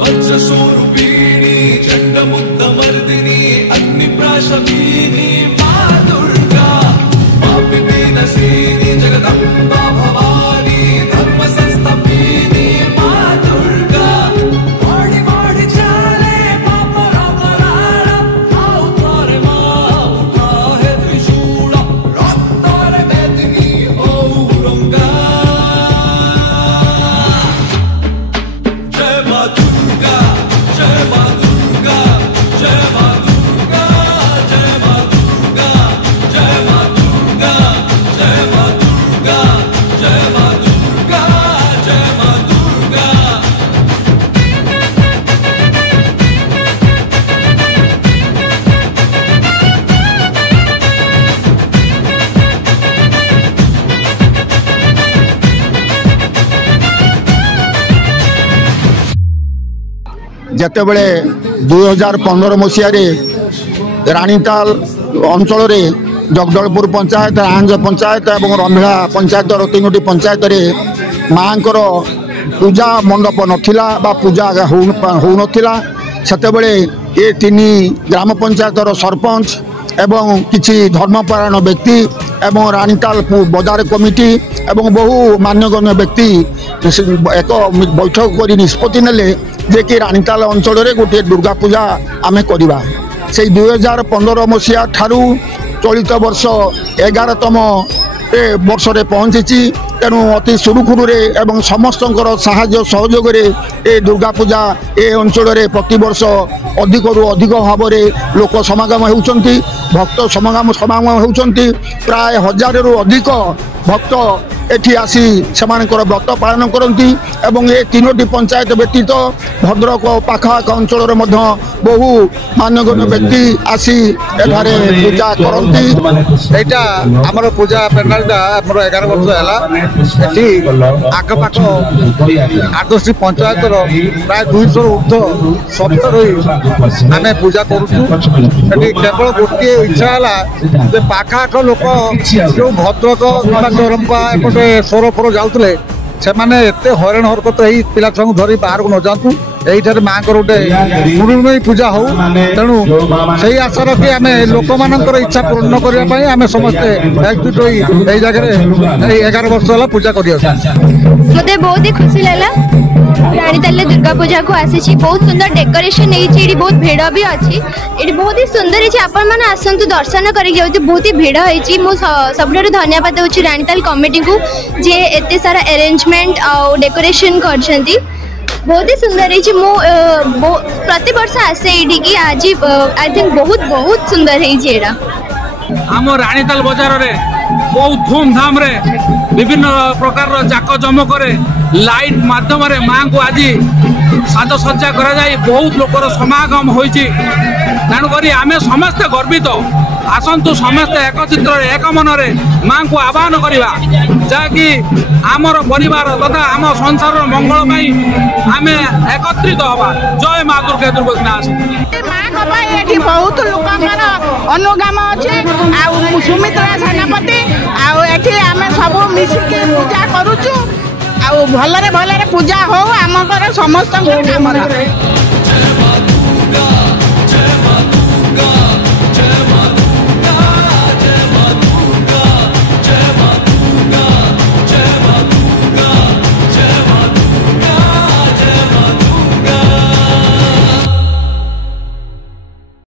वज्रस्वरूपिणी चण्डमुग्धमर्दिनी अग्निप्राशमीनी मा दुर्गा पापिदीनसेनी जगदम्बा भवानी धर्मसंस्थापिनी मा दुर्गा वाडी वाडी चाले पापरापराळ औतारे मा उठाहे त्रिशूल रक्तारे वेदिनी औरंगा जय मा दुर्गा जय मा दुर्गा जय मा दुर्गा जय मा दुर्गा जय मा दुर्गा जय मा दुर्गा जय मा दुर्गा जय मा दुर्गा ଯେତେବେଳେ 2015 ମସିହାରେ ରାଣୀତାଲ ଅଞ୍ଚଳରେ ଜଗଦଳପୁର ପଞ୍ଚାୟତ ଆଞ୍ଜ ପଞ୍ଚାୟତ ଏବଂ ରମ୍ଭିଳା ପଞ୍ଚାୟତର 3ଟି ପଞ୍ଚାୟତରେ ମାଙ୍କର ପୂଜା ମଣ୍ଡପ ନଥିଲା ବା ପୂଜା ହେଉନଥିଲା। ସେତେବେଳେ ଏ 3 ଗ୍ରାମ ପଞ୍ଚାୟତର ସରପଞ୍ଚ ଏବଂ କିଛି ଧର୍ମପରାୟଣ ବ୍ୟକ୍ତି ଏବଂ ରାଣୀତାଲ ବଜାର କମିଟି ଏବଂ ବହୁ ମାନ୍ୟଗଣ୍ୟ ବ୍ୟକ୍ତି ଏକ ବୈଠକ କରି ନିଷ୍ପତ୍ତି ନେଲେ ଯେ କି ରାଣୀତାଲ ଅଞ୍ଚଳରେ ଗୋଟିଏ ଦୁର୍ଗା ପୂଜା ଆମେ କରିବା। ସେଇ 2015 ମସିହା ଠାରୁ ଚଳିତ ବର୍ଷ 11ତମ ବର୍ଷରେ ପହଞ୍ଚିଛି। ତେଣୁ ଅତି ସୁରୁଖୁରୁରେ ଏବଂ ସମସ୍ତଙ୍କର ସାହାଯ୍ୟ ସହଯୋଗରେ ଏ ଦୁର୍ଗା ପୂଜା ଏ ଅଞ୍ଚଳରେ ପ୍ରତିବର୍ଷ ଅଧିକରୁ ଅଧିକ ଭାବରେ ଲୋକ ସମାଗମ ହେଉଛନ୍ତି, ଭକ୍ତ ସମାଗମ ହେଉଛନ୍ତି। ପ୍ରାୟ 1000ରୁ ଅଧିକ ଭକ୍ତ ଏଠି ଆସି ସେମାନଙ୍କର ବ୍ରତ ପାଳନ କରନ୍ତି ଏବଂ ଏ 3ଟି ପଞ୍ଚାୟତ ବ୍ୟତୀତ ଭଦ୍ରକ ପାଖଆଖ ଅଞ୍ଚଳରେ ମଧ୍ୟ ବହୁ ମାନ୍ୟଗଣ୍ୟ ବ୍ୟକ୍ତି ଆସି ଏଠାରେ ପୂଜା କରନ୍ତି। ଏଇଟା ଆମର ପୂଜା ପେଣ୍ଡାଲଟା ଆମର 11 ବର୍ଷ ହେଲା। ଏଠି ଆଖପାଖ 8-10ଟି ପଞ୍ଚାୟତର ପ୍ରାୟ 200ରୁ ଉର୍ଦ୍ଧ୍ୱ ସଭ୍ୟ ରହି ଆମେ ପୂଜା କରୁଛୁ। ଏଠି କେବଳ ଗୋଟିଏ ଇଚ୍ଛା ହେଲା ଯେ ପାଖଆଖ ଲୋକ ଯେଉଁ ଭଦ୍ରକ କିମ୍ବା ଚରମ୍ପା ଏପଟେ ସୋରଫୋର ଯାଉଥିଲେ ସେମାନେ ଏତେ ହଇରାଣ ହରକତ ହେଇ ପିଲା ଛୁଆଙ୍କୁ ଧରି ବାହାରକୁ ନ ଯାଆନ୍ତୁ। ଏଇଠାରେ ମାଙ୍କର ଗୋଟେ ମୃଣ୍ମୟୀ ପୂଜା ହଉ। ତେଣୁ ସେଇ ଆଶା ରଖି ଆମେ ଲୋକମାନଙ୍କର ଇଚ୍ଛା ପୂର୍ଣ୍ଣ କରିବା ପାଇଁ ଆମେ ସମସ୍ତେ ଏକଜୁଟ ହୋଇ ଏଇ ଜାଗାରେ ଏଇ 11 ବର୍ଷ ହେଲା ପୂଜା କରିଆସୁଛୁ। ମତେ ବହୁତ ହି ଖୁସି ଲାଗିଲା ରାଣୀତାଲରେ ଦୁର୍ଗା ପୂଜା को आसी। बहुत सुंदर डेकोरेशन है, बहुत भिड़ भी अच्छी। ये बहुत ही सुंदर है, आपण मैंने आसतु दर्शन करके बहुत ही भिड़ है। सब धन्यवाद दूसरी राणीताल कमिटी को जे एते सारा अरेंजमेंट आउ डेकोरेशन कर बहुत ही सुंदर है। प्रति वर्ष आसे ये आज आई थिंक बहुत बहुत सुंदर है। आम राणीताल बजार रे बहुत धूमधाम रे विभिन्न प्रकार जाक जमक लाइट माध्यम माँ को आज साजसज्जा करा जाए बहुत लोकर समागम होइछि। तेणुक आम समस्ते गर्वित। आसतु समस्ते एकचित्र एक मनरे माँ को आह्वान करवा जहाँकि आमर परिवार तथा आम संसार मंगल आम एकत्रित हवा। जय माँ दुर्गा दुर्गनाश ये बहुत लोक अनुगाम अच्छे सुमित्रा सेनापति आठी आम सब मिसिक पूजा करुचु। भलरे भलरे पूजा हो आम समस्त कामना।